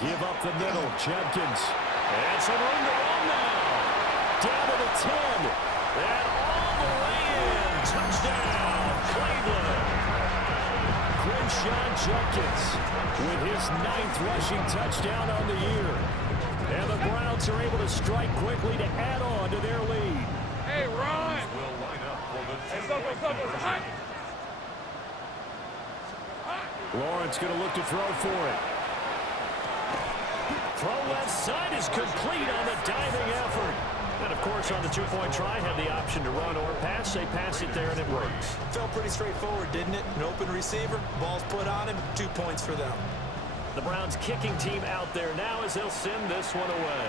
Give up the middle. Judkins. And some room to run now. Down to the 10. And all the way in. Touchdown, Cleveland. Quinshon Judkins with his 9th rushing touchdown on the year. And the Browns are able to strike quickly to add on to their lead. Hey, Ron. Lawrence going to look to throw for it. Throw left side is complete on the diving effort. And, of course, on the two-point try, had the option to run or pass. They pass it there, and it works. Felt pretty straightforward, didn't it? An open receiver, ball's put on him, 2 points for them. The Browns kicking team out there now as they'll send this one away.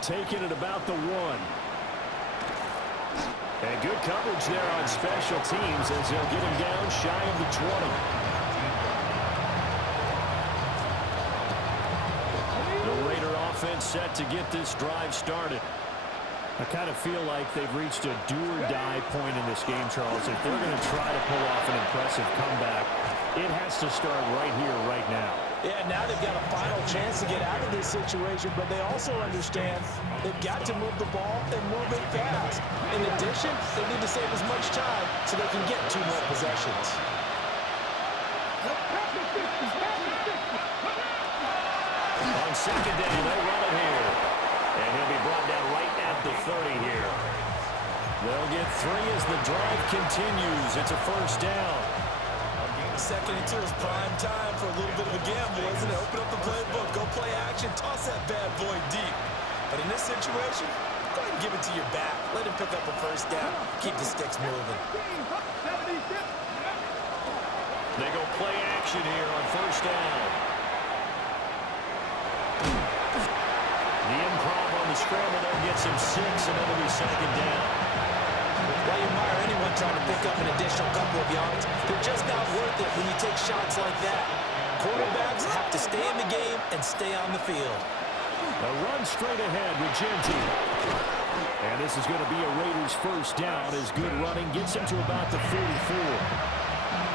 Taking it about the 1. And good coverage there on special teams as they'll get him down shy of the 20. The Raider offense set to get this drive started. I kind of feel like they've reached a do-or-die point in this game, Charles. If they're going to try to pull off an impressive comeback, it has to start right here, right now. Yeah, now they've got a final chance to get out of this situation, but they also understand they've got to move the ball and move it fast. In addition, they need to save as much time so they can get 2 more possessions. On second down, they'll run it here. And he'll be brought down right at the 30 here. They'll get 3 as the drive continues. It's a first down. Second and 2 is prime time for a little bit of a gamble, isn't it? Open up the playbook, go play action, toss that bad boy deep. But in this situation, go ahead and give it to your back. Let him pick up a first down. Keep the sticks moving. They go play action here on first down. The improv on the scramble there gets him 6, and it'll be second down. While you admire anyone trying to pick up an additional couple of yards, they're just not worth it when you take shots like that. Quarterbacks have to stay in the game and stay on the field. A run straight ahead with Gentile. And this is going to be a Raiders first down as good running gets him to about the 44.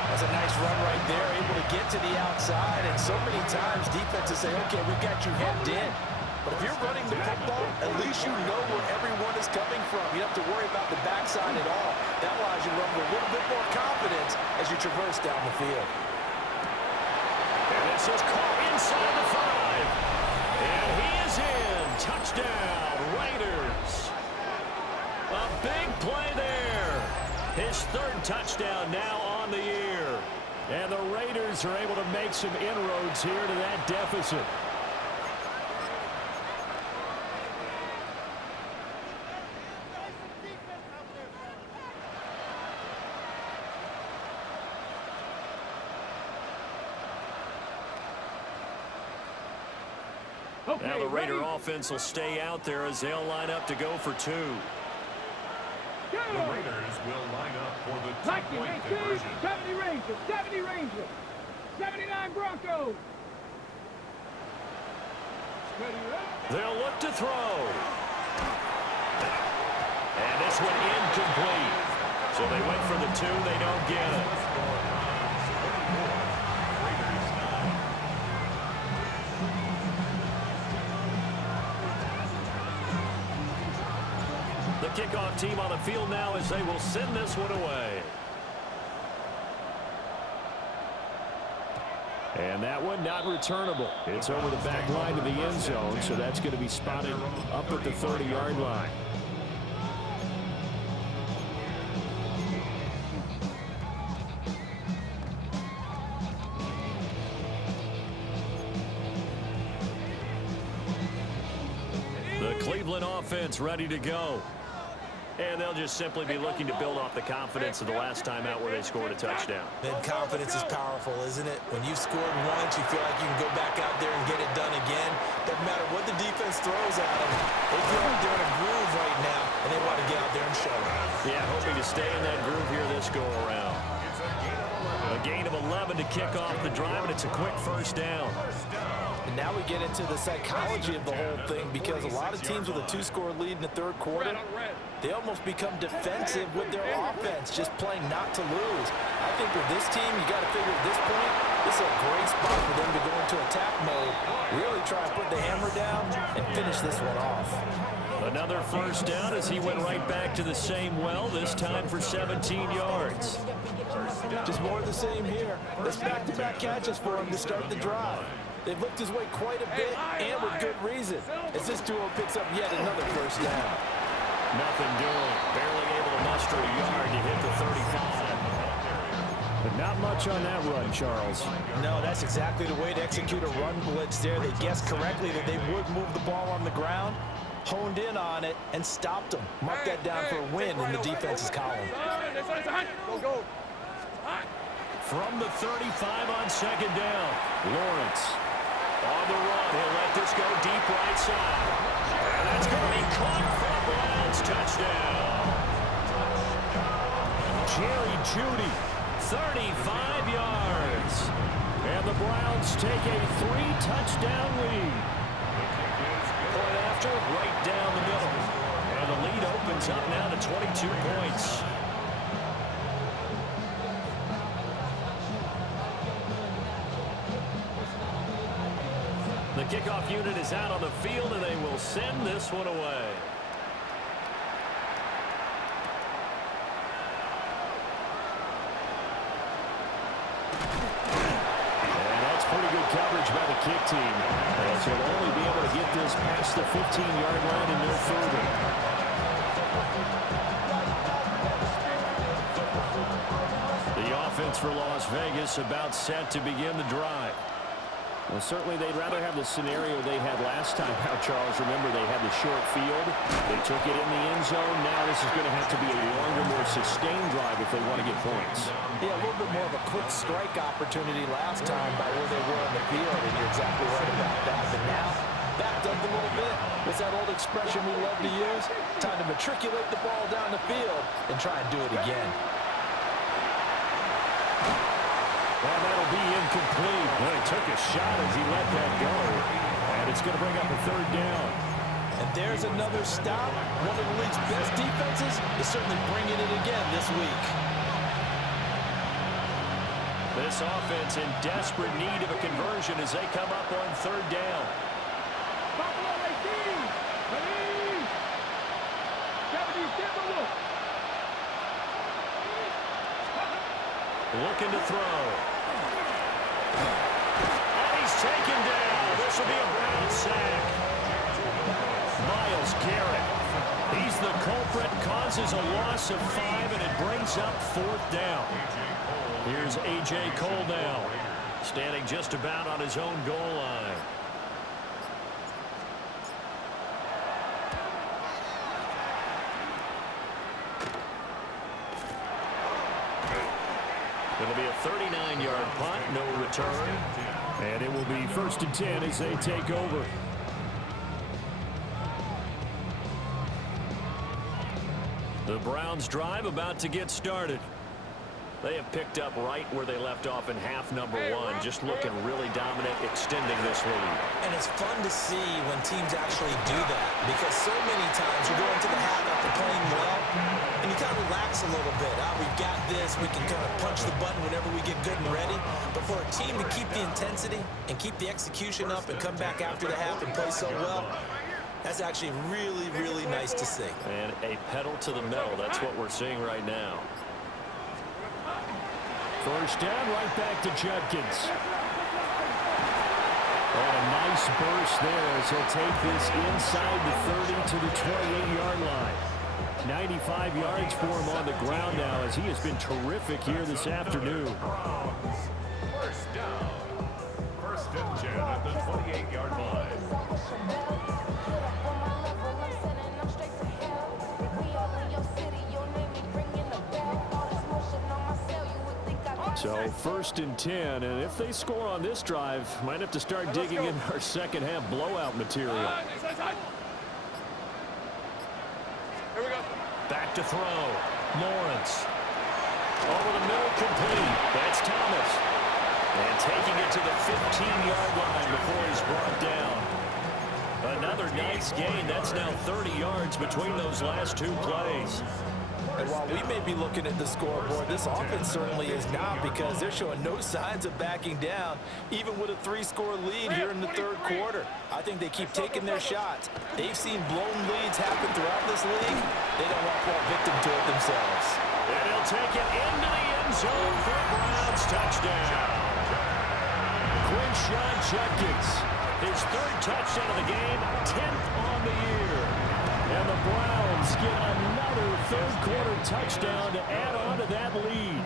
That's a nice run right there, able to get to the outside, and so many times defenses say, okay, we got you hemmed in. But if you're running the football, at least you know where everyone is coming from. You don't have to worry about the backside at all. That allows you to run with a little bit more confidence as you traverse down the field. And this is caught inside the 5. And he is in. Touchdown, Raiders. A big play there. His 3rd touchdown now on the year. And the Raiders are able to make some inroads here to that deficit. Now the Raider offense will stay out there as they'll line up to go for 2. The Raiders will line up for the 2-point conversion. 70 Rangers, 70 Rangers, 79 Broncos. They'll look to throw. And this one incomplete. So they went for the 2. They don't get it. The kickoff team on the field now as they will send this one away. And that one not returnable. It's over the back line to the end zone, so that's going to be spotted up at the 30-yard line. The Cleveland offense ready to go. And they'll just simply be looking to build off the confidence of the last time out where they scored a touchdown. Then confidence is powerful, isn't it? When you've scored once, you feel like you can go back out there and get it done again. Doesn't matter what the defense throws at them. They feel like they're in a groove right now, and they want to get out there and show it. Yeah, hoping to stay in that groove here this go-around. A gain of 11 to kick off the drive, and it's a quick first down. And now we get into the psychology of the whole thing, because a lot of teams with a 2-score lead in the third quarter, they almost become defensive with their offense, just playing not to lose. I think with this team, you got to figure at this point, this is a great spot for them to go into attack mode, really try to put the hammer down and finish this one off. Another first down as he went right back to the same well, this time for 17 yards. Just more of the same here. It's back-to-back catches for him to start the drive. They've looked his way quite a bit, and with good reason, as this duo picks up yet another first down. Nothing doing. Barely able to muster a yard to hit the 35. But not much on that run, Charles. No, that's exactly the way to execute a run blitz there. They guessed correctly that they would move the ball on the ground, honed in on it, and stopped them. Mark that down for a win in the defense's column. From the 35 on second down, Lawrence on the run. He'll let this go deep right side. And that's going to be caught for a Browns touchdown. Jerry Jeudy, 35 yards. And the Browns take a 3-touchdown lead. Point after, right down the middle. And the lead opens up now to 22 points. The kickoff unit is out on the field, and they will send this one away. And that's pretty good coverage by the kick team. And so they'll only be able to get this past the 15-yard line and no further. The offense for Las Vegas about set to begin the drive. Well, certainly they'd rather have the scenario they had last time out, Charles. Remember, they had the short field. They took it in the end zone. Now this is going to have to be a longer, more sustained drive if they want to get points. Yeah, a little bit more of a quick strike opportunity last time by where they were on the field, and you're exactly right about that. But now, backed up a little bit. What's that old expression we love to use? Time to matriculate the ball down the field and try and do it again. And that'll be incomplete. Well, he took a shot as he let that go. And it's going to bring up a third down. And there's another stop. One of the league's best defenses is certainly bringing it again this week. This offense in desperate need of a conversion as they come up on third down. Buffalo 18. Ready. 70 Timberwolves. Looking to throw. And he's taken down. This will be a Brown sack. Myles Garrett. He's the culprit, causes a loss of 5, and it brings up fourth down. Here's A.J. Cole now, standing just about on his own goal line. It'll be a 39-yard punt, no return. And it will be 1st and 10 as they take over. The Browns drive about to get started. They have picked up right where they left off in half number 1, just looking really dominant, extending this lead. And it's fun to see when teams actually do that, because so many times you go into the half after playing well, and you kind of relax a little bit. We've got this. We can kind of punch the button whenever we get good and ready. But for a team to keep the intensity and keep the execution up and come back after the half and play so well, that's actually really, really nice to see. And a pedal to the metal. That's what we're seeing right now. First down, right back to Judkins. And a nice burst there as he'll take this inside the 30 to the 28-yard line. 95 yards for him on the ground now as he has been terrific here this afternoon. First down. 1st and 10 at the 28-yard line. So 1st and 10, and if they score on this drive, might have to start digging in our second half blowout material. Here we go. Back to throw. Lawrence. Over the middle, complete. That's Thomas. And taking it to the 15-yard line before he's brought down. Another nice gain. That's now 30 yards between those last two plays. And while we may be looking at the scoreboard, this offense certainly is not, because they're showing no signs of backing down, even with a 3-score lead here in the third quarter. I think they keep taking their shots. They've seen blown leads happen throughout this league. They don't want to fall victim to it themselves. And he'll take it into the end zone for a Browns touchdown. Quinshon Judkins, his third touchdown of the game, 10th on the year. And the Browns get another third-quarter touchdown to add on to that lead.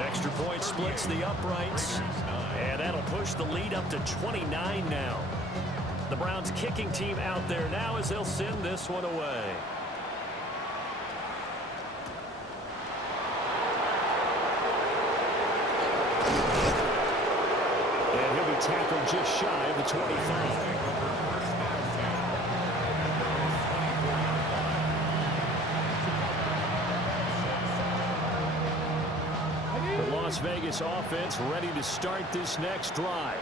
Extra point splits the uprights, and that'll push the lead up to 29 now. The Browns kicking team out there now as they'll send this one away. And he'll be tackled just shy of the 25. Las Vegas offense ready to start this next drive.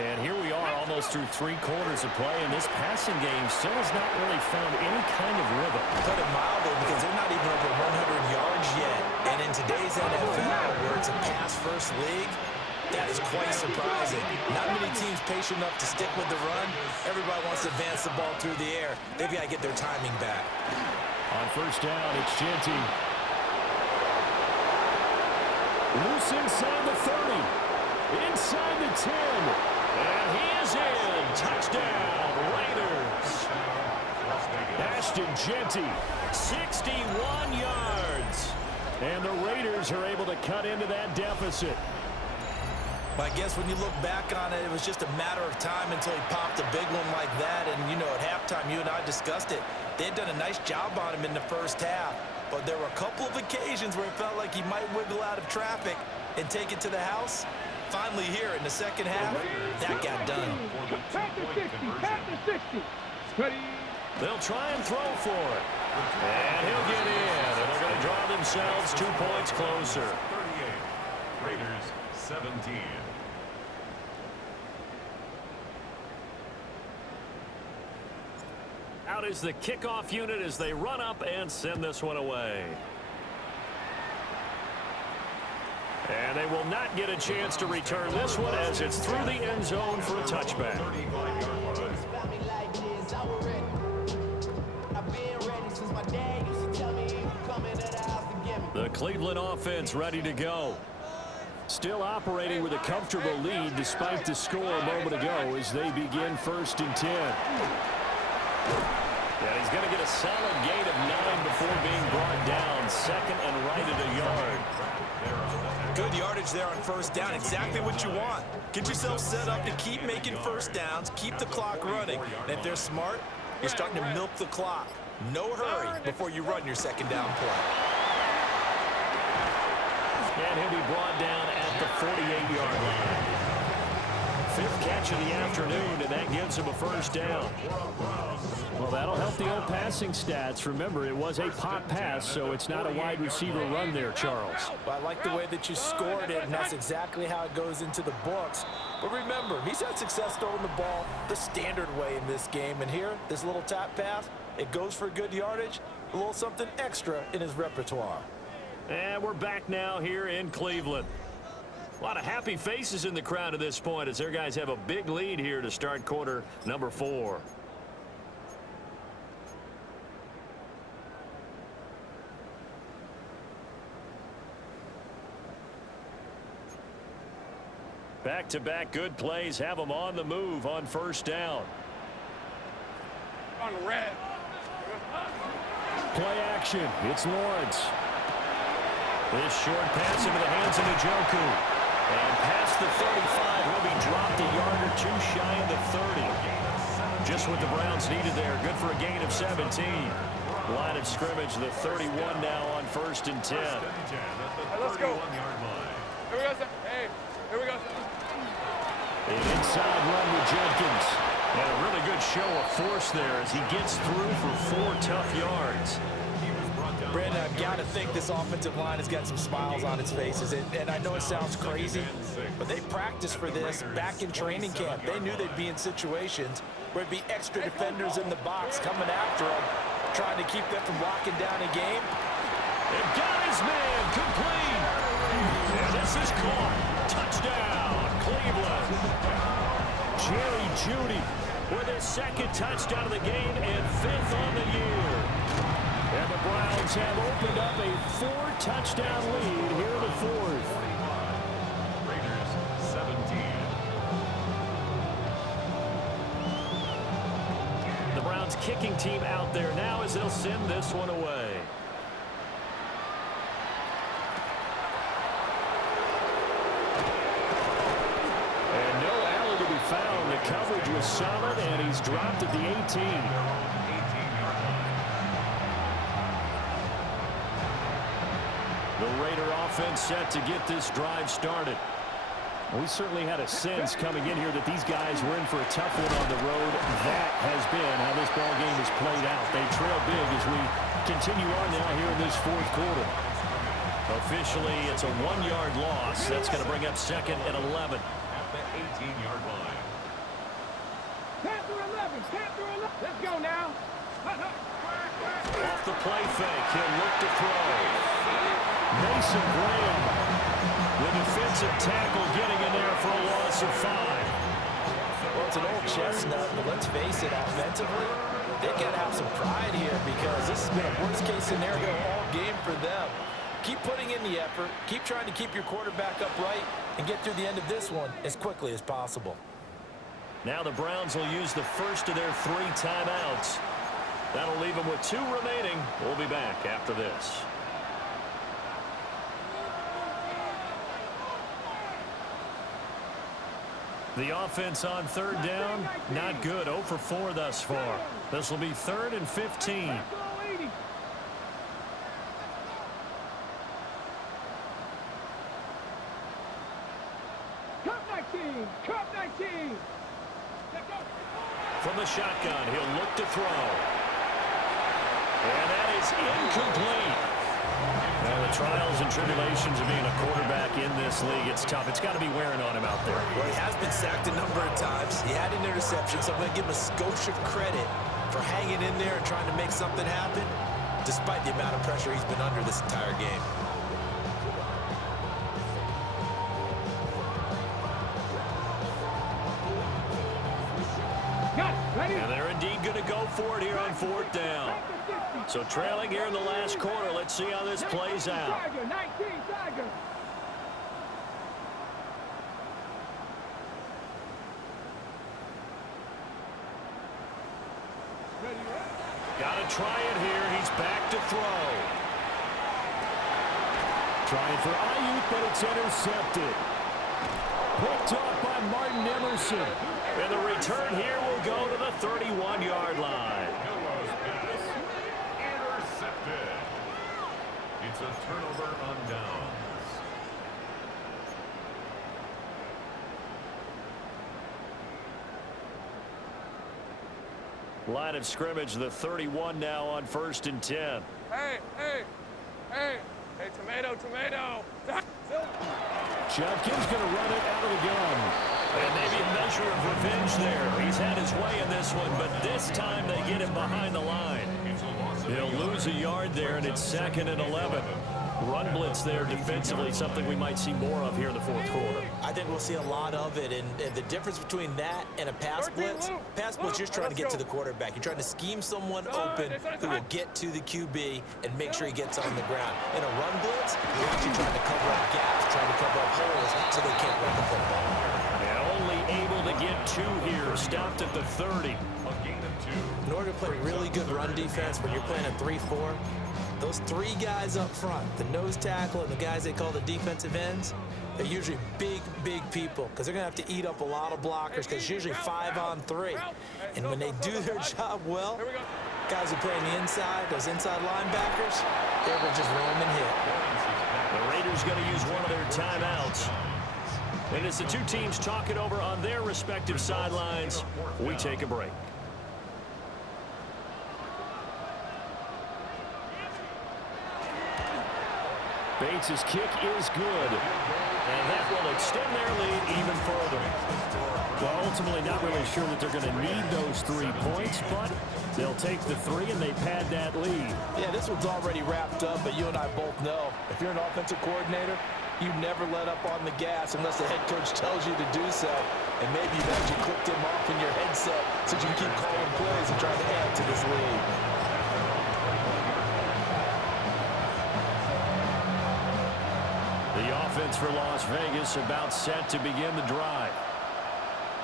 And here we are almost through 3 quarters of play, and this passing game still has not really found any kind of rhythm. Put it mildly, because they're not even over 100 yards yet. And in today's NFL, where it's a pass-first league, that is quite surprising. Not many teams patient enough to stick with the run. Everybody wants to advance the ball through the air. They've got to get their timing back. On first down, it's Jeanty. Loose inside the 30. Inside the 10. And he is in. Touchdown, Raiders. Ashton Jeanty, 61 yards. And the Raiders are able to cut into that deficit. I guess when you look back on it, it was just a matter of time until he popped a big one like that. And, you know, at halftime, you and I discussed it. They had done a nice job on him in the first half. But there were a couple of occasions where it felt like he might wiggle out of traffic and take it to the house. Finally here in the second half, that got done. Pat the 60, pat the 60. Ready. They'll try and throw for it. And he'll get in. And they're going to draw themselves 2 points closer. 38. Raiders 17. Out is the kickoff unit as they run up and send this one away. And they will not get a chance to return this one as it's through the end zone for a touchback. The Cleveland offense ready to go. Still operating with a comfortable lead despite the score a moment ago as they begin 1st and 10. And he's going to get a solid gain of 9 before being brought down. 2nd and right at a yard. Good yardage there on first down. Exactly what you want. Get yourself set up to keep making first downs, keep the clock running. And if they're smart, you're starting to milk the clock. No hurry before you run your second down play. And he'll be brought down at the 48-yard line. 5th catch of the afternoon, and that gives him a first down. Well, that'll help the old passing stats. Remember, it was a pop pass, so it's not a wide receiver run there, Charles. Well, I like the way that you scored it, and that's exactly how it goes into the books. But remember, he's had success throwing the ball the standard way in this game. And here, this little tap pass, it goes for good yardage, a little something extra in his repertoire. And we're back now here in Cleveland. A lot of happy faces in the crowd at this point as their guys have a big lead here to start quarter number 4. Back-to-back good plays have them on the move on first down. On red. Play action. It's Lawrence. This short pass into the hands of Njoku. And past the 35, will be dropped a yard or 2 shy of the 30. Just what the Browns needed there. Good for a gain of 17. Line of scrimmage, the 31 now on 1st and 10. Let's go. Here we go. Hey, here we go. An inside run with Jenkins. And a really good show of force there as he gets through for 4 tough yards. He was brought down Brandon, I've got to think this offensive line has got some smiles on its faces. And I know it sounds crazy, but they practiced for this back in training camp. They knew they'd be in situations where there'd be extra defenders in the box coming after them, trying to keep them from locking down a game. And got his man complete. And this is caught. Touchdown, Cleveland. Jerry Jeudy with his second touchdown of the game and 5th on the year. And the Browns have opened up a 4-touchdown lead here in the 4th. Raiders 17. The Browns kicking team out there now as they'll send this one away. And no alley to be found. The coverage was solid, and he's dropped at the 18. The Raider offense set to get this drive started. We certainly had a sense coming in here that these guys were in for a tough one on the road. That has been how this ball game has played out. They trail big as we continue on now here in this 4th quarter. Officially, it's a 1-yard loss. That's going to bring up 2nd and 11. At the 18-yard line. Panther 11, Panther 11. Let's go now. Off the play fake, he'll look to throw. Mason Graham, the defensive tackle, getting in there for a loss of 5. Well, it's an old chestnut, but let's face it, offensively, they got to have some pride here because this has been a worst-case scenario all game for them. Keep putting in the effort. Keep trying to keep your quarterback upright and get through the end of this one as quickly as possible. Now the Browns will use the first of their 3 timeouts. That'll leave them with 2 remaining. We'll be back after this. The offense on 3rd down, not good. 0 for 4 thus far. This will be 3rd and 15. Cup 19. From the shotgun, he'll look to throw. And that is incomplete. Now, the trials and tribulations of being a quarterback in this league, it's tough. It's got to be wearing on him out there. Well, he has been sacked a number of times. He had an interception, so I'm going to give him a skosh of credit for hanging in there and trying to make something happen, despite the amount of pressure he's been under this entire game. And they're indeed going to go for it here on 4th down. So trailing here in the last quarter. Let's see how this plays out. Got to try it here. He's back to throw. Trying for Ayuk, but it's intercepted. Picked off by Martin Emerson. And the return here will go to the 31-yard line. Intercepted. It's a turnover on downs. Line of scrimmage, the 31 now on 1st and 10. Hey, tomato. Judkins going to run it out of the gun. And maybe a measure of revenge there. He's had his way in this one, but this time they get him behind the line. He'll lose a yard there, and it's 2nd and 11. Run blitz there defensively, something we might see more of here in the 4th quarter. I think we'll see a lot of it, and the difference between that and a pass blitz, you're just trying to get to the quarterback. You're trying to scheme someone open who will get to the QB and make sure he gets on the ground. In a run blitz, you're actually trying to cover up gaps, trying to cover up holes so they can't run the football. And only able to get 2 here, stopped at the 30. A gain of 2. In order to play really good run defense when you're playing a 3-4, those 3 guys up front, the nose tackle and the guys they call the defensive ends, they're usually big people because they're going to have to eat up a lot of blockers because it's usually 5-on-3. And when they do their job well, guys who play on the inside, those inside linebackers, they're able to just roam and hit. The Raiders going to use one of their timeouts. And as the 2 teams talk it over on their respective sidelines, we take a break. Bates' kick is good. And that will extend their lead even further. Well, ultimately not really sure that they're going to need those 3 points, but they'll take the 3 and they pad that lead. Yeah, this one's already wrapped up, but you and I both know if you're an offensive coordinator, you never let up on the gas unless the head coach tells you to do so. And maybe you've actually clicked him off in your headset so you can keep calling plays and trying to add to this lead. The offense for Las Vegas about set to begin the drive.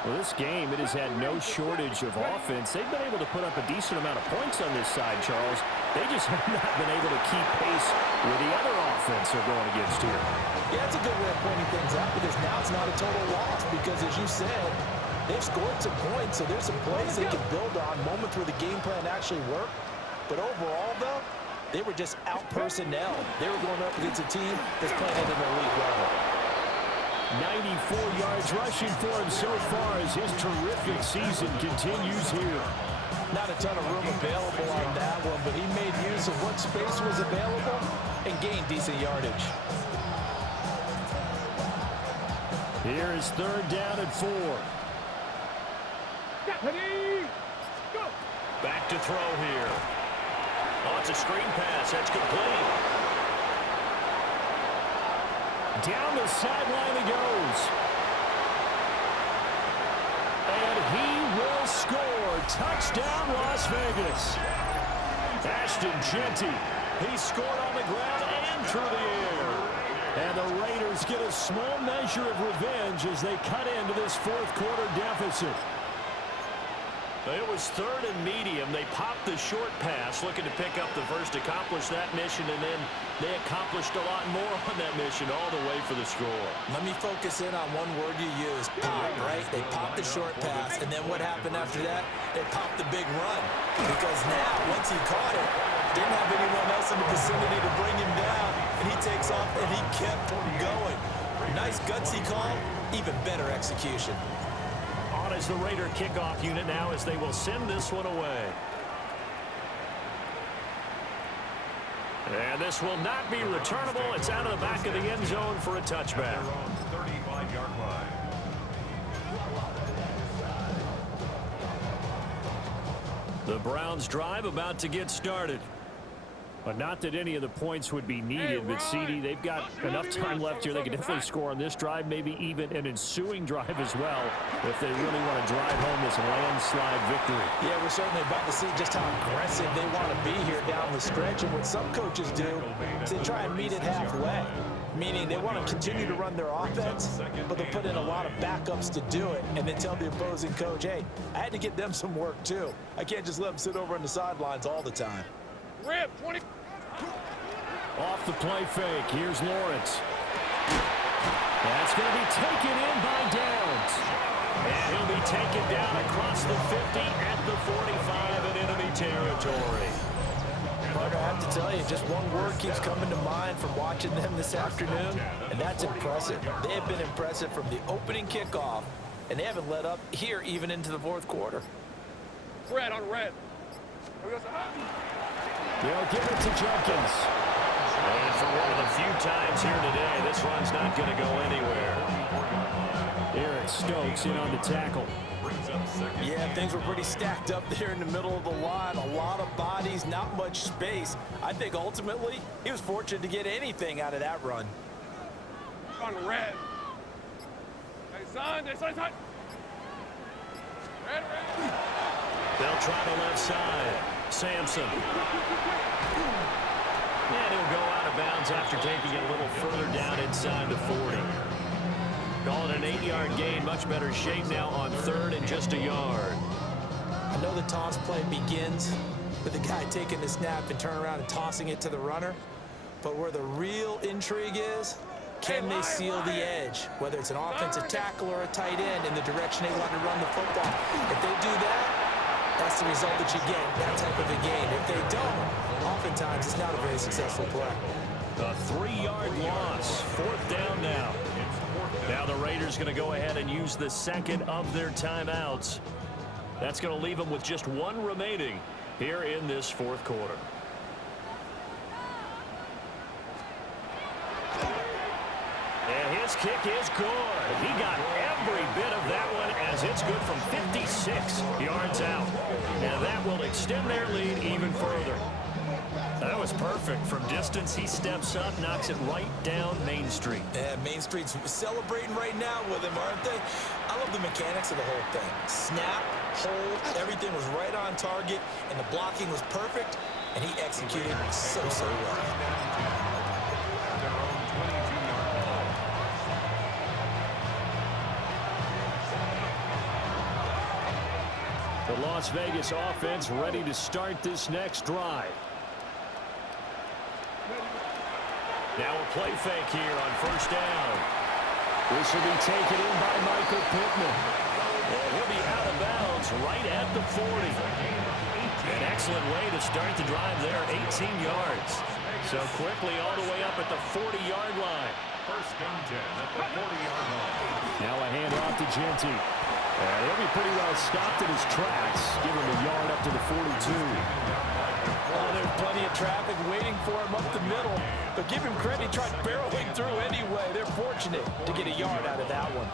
Well, this game, it has had no shortage of offense. They've been able to put up a decent amount of points on this side, Charles. They just have not been able to keep pace with the other offense they're going against here. Yeah, that's a good way of pointing things out because now it's not a total loss because, as you said, they've scored some points, so there's some plays they can build on, moments where the game plan actually worked. But overall, though, they were just out-personnel. They were going up against a team that's playing at an elite level. 94 yards rushing for him so far as his terrific season continues here. Not a ton of room available on that one, but he made use of what space was available and gained decent yardage. Here is 3rd down and 4. Back to throw here. Oh, it's a screen pass. That's complete. Down the sideline he goes. And he will score. Touchdown, Las Vegas. Ashton Jeanty. He scored on the ground and through the air. And the Raiders get a small measure of revenge as they cut into this 4th quarter deficit. It was 3rd and medium. They popped the short pass, looking to pick up the first, accomplish that mission, and then they accomplished a lot more on that mission all the way for the score. Let me focus in on one word you used, pop, right? They popped the short pass, and then what happened after that? They popped the big run. Because now, once he caught it, didn't have anyone else in the vicinity to bring him down, and he takes off, and he kept going. Nice gutsy call, even better execution. On as the Raider kickoff unit now as they will send this one away. And this will not be returnable. It's out of the back of the end zone for a touchback. 35-yard line. The Browns drive about to get started. But not that any of the points would be needed, but CD, they've got enough time left here. They can definitely score on this drive, maybe even an ensuing drive as well, if they really want to drive home this landslide victory. Yeah, we're certainly about to see just how aggressive they want to be here down the stretch. And what some coaches do is they try and meet it halfway, meaning they want to continue to run their offense, but they'll put in a lot of backups to do it, and then tell the opposing coach, hey, I had to get them some work too. I can't just let them sit over on the sidelines all the time. Rip, 20. Off the play fake. Here's Lawrence. That's going to be taken in by Downs. And he'll be taken down across the 50 at the 45 in enemy territory. Parker, I have to tell you, just one word keeps coming to mind from watching them this afternoon, and that's impressive. They have been impressive from the opening kickoff, and they haven't let up here even into the 4th quarter. Red on red. They'll give it to Jenkins. And for one of the few times here today, this run's not going to go anywhere. Eric Stokes in on the tackle. Yeah, things were pretty stacked up there in the middle of the line. A lot of bodies, not much space. I think ultimately he was fortunate to get anything out of that run. On red. Hey, son. Red. They'll try the left side. Sampson. And he'll go out of bounds after taking it a little further down inside the 40. Call it an 8-yard gain. Much better shape now on 3rd and just a yard. I know the toss play begins with the guy taking the snap and turn around and tossing it to the runner. But where the real intrigue is, can they seal the edge? Whether it's an offensive tackle or a tight end in the direction they want to run the football. If they do that, that's the result that you get, that type of a game. If they don't, oftentimes it's not a very successful play. A 3-yard loss. 4th down now. Now the Raiders going to go ahead and use the second of their timeouts. That's going to leave them with just one remaining here in this 4th quarter. this kick is good. He got every bit of that one as it's good from 56 yards out. And that will extend their lead even further. That was perfect. From distance, he steps up, knocks it right down Main Street. Yeah, Main Street's celebrating right now with him, aren't they? I love the mechanics of the whole thing. Snap, hold, everything was right on target, and the blocking was perfect, and he executed so well. The Las Vegas offense ready to start this next drive. Now a play fake here on first down. This will be taken in by Michael Pittman. And he'll be out of bounds right at the 40. An excellent way to start the drive there, 18 yards. So quickly all the way up at the 40-yard line. First and 10 at the 40-yard line. Now a handoff to Jeanty. And he'll be pretty well stopped in his tracks. Give him a yard up to the 42. Oh, there's plenty of traffic waiting for him up the middle. But give him credit, he tried barreling through anyway. They're fortunate to get a yard out of that one.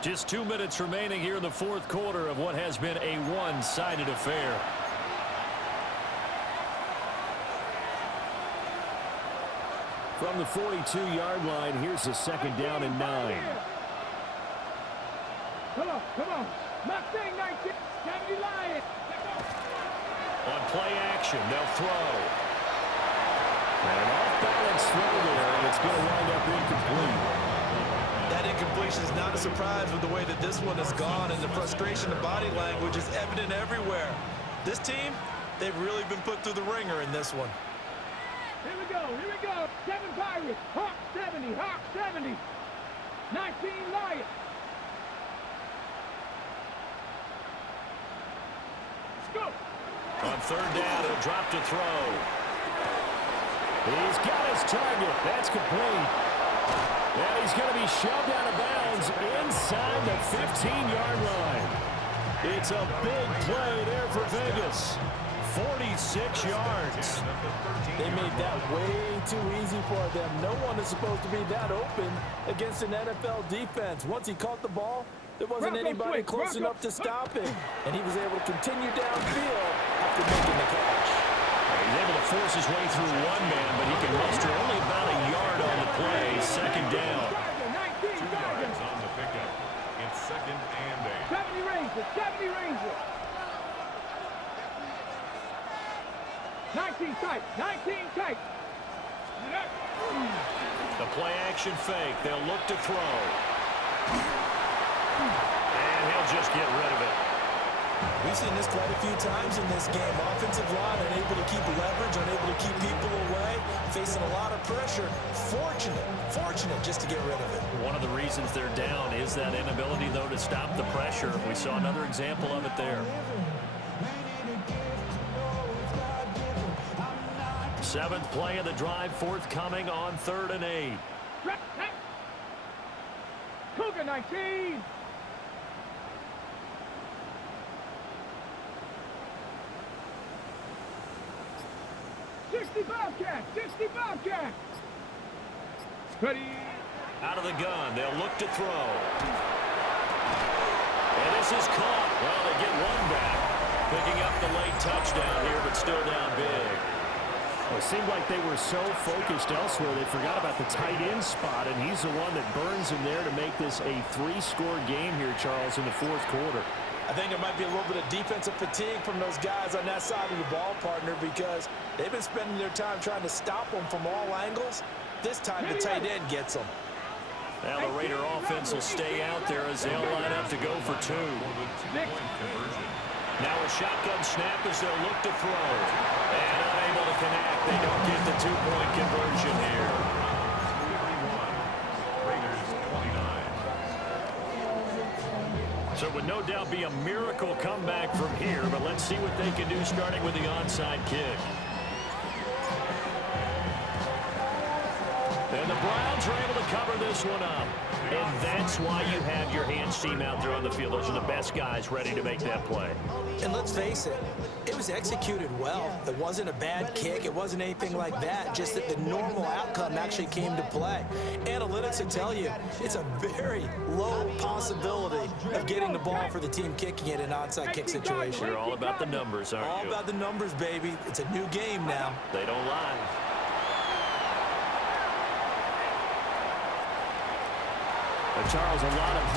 Just 2 minutes remaining here in the fourth quarter of what has been a one-sided affair. From the 42-yard line, here's a second down and 9. Come on. Mustang 19, 70 Lions. On play action, they'll throw. And an off-balance throw there, and it's going to wind up incomplete. That incompletion is not a surprise with the way that this one has gone, and the frustration, the body language is evident everywhere. This team, they've really been put through the ringer in this one. Here we go. 7 Pirates, Hawk 70, 19 Lions. Let's go. On third down, he'll drop to throw. He's got his target. That's complete. And he's going to be shoved out of bounds inside the 15-yard line. It's a big play there for Vegas. 46 yards. They made that way too easy for them. No one is supposed to be that open against an NFL defense. Once he caught the ball, there wasn't anybody close enough to stop him. And he was able to continue downfield after making the catch. He's able to force his way through one man, but he can muster only about a yard on the play. Second down. 2 yards on the pickup. It's second and 8. 70 Rangers. 19 tight. The play action fake. They'll look to throw. And he'll just get rid of it. We've seen this quite a few times in this game. Offensive line unable to keep leverage, unable to keep people away, facing a lot of pressure. Fortunate just to get rid of it. One of the reasons they're down is that inability, though, to stop the pressure. We saw another example of it there. 7th play of the drive, forthcoming on 3rd and 8. Cougar 19. Sixty Bobcat. Ready. Out of the gun, they'll look to throw. And this is caught. Well, they get one back. Picking up the late touchdown here, but still down big. Well, it seemed like they were so focused elsewhere, they forgot about the tight end spot, and he's the one that burns in there to make this a 3-score game here, Charles, in the fourth quarter. I think there might be a little bit of defensive fatigue from those guys on that side of the ball, partner, because they've been spending their time trying to stop them from all angles. This time the tight end gets them. Now the Raider offense will stay out there as they'll line up to go for 2. Now a shotgun snap as they'll look to throw. And unable to connect. They don't get the 2-point conversion here. Raiders 29. So it would no doubt be a miracle comeback from here, but let's see what they can do starting with the onside kick. And the Browns are able to cover this one up. And that's why you have your hands team out there on the field. Those are the best guys ready to make that play. And let's face it, it was executed well. It wasn't a bad kick. It wasn't anything like that. Just that the normal outcome actually came to play. Analytics will tell you it's a very low possibility of getting the ball for the team kicking it in an onside kick situation. You're all about the numbers, aren't you? All about the numbers, baby. It's a new game now. They don't lie. Charles, a lot of